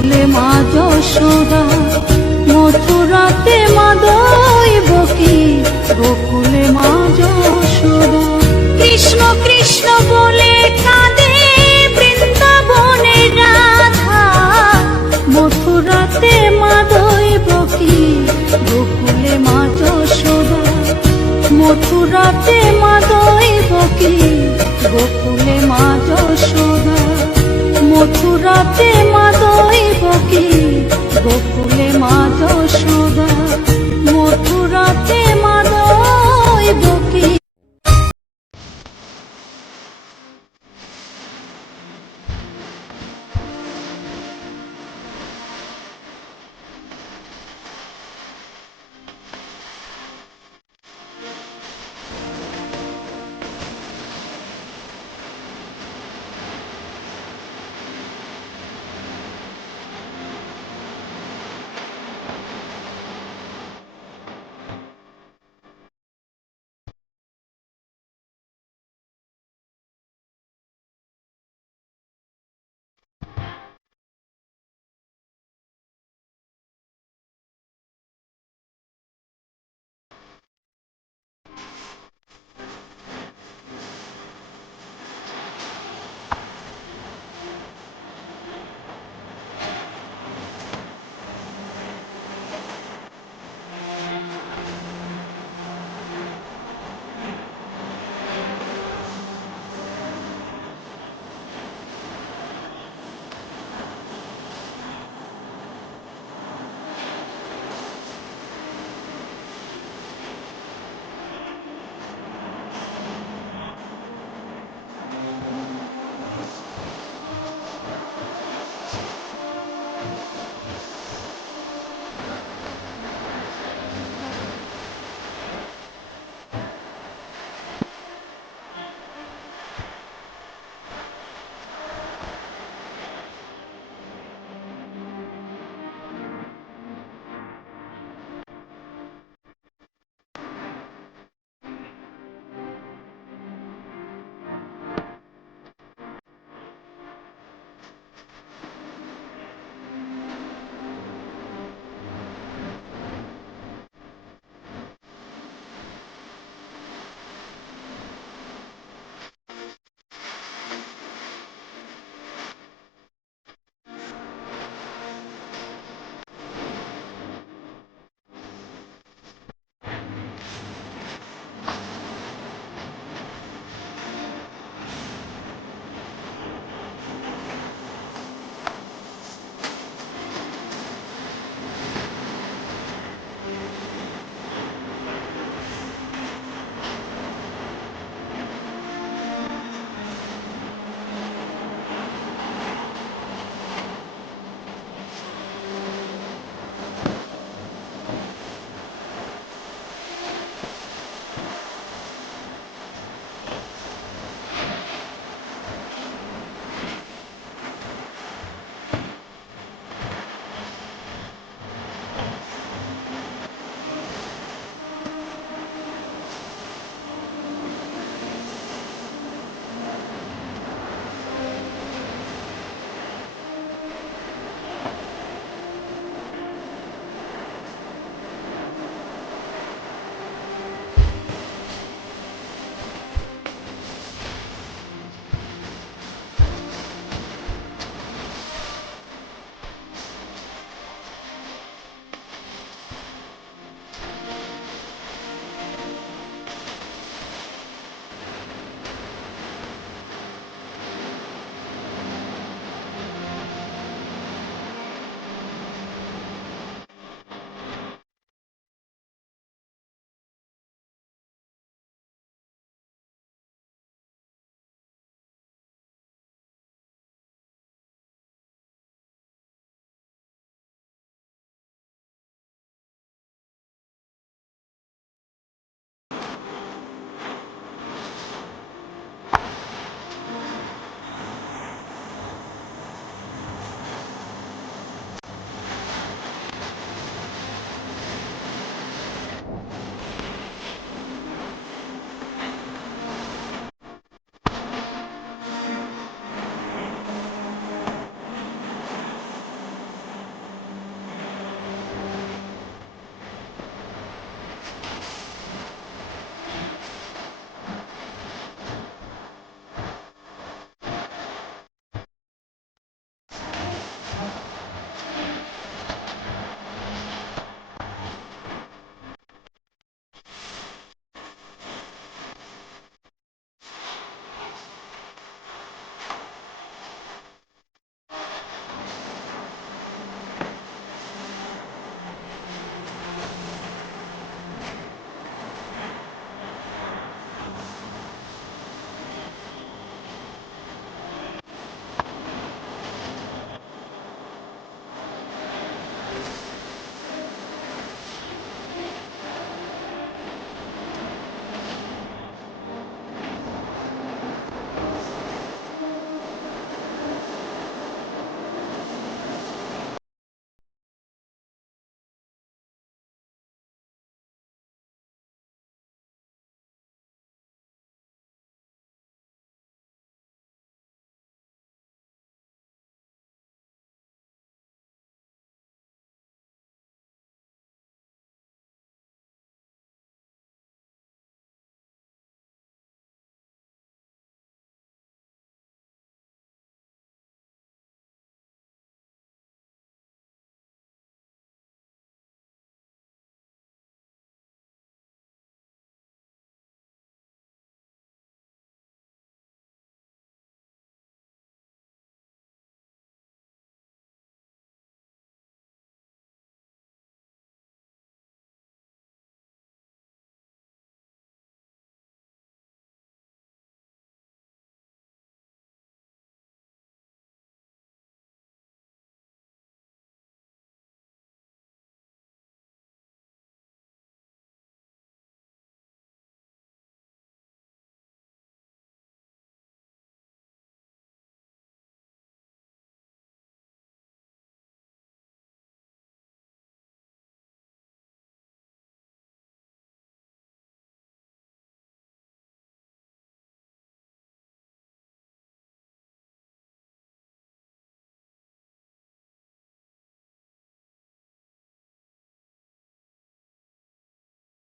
কোলে মা মথুরাতে মা বকি, গোকুলে মা কৃষ্ণ কৃষ্ণ বলে কাঁদে বৃন্দাবনে রাধা, মথুরাতে মা বকি কি গোকুলে মা মথুরাতে মা বকি, গোকুলে মা যশোদা। মথুরাতে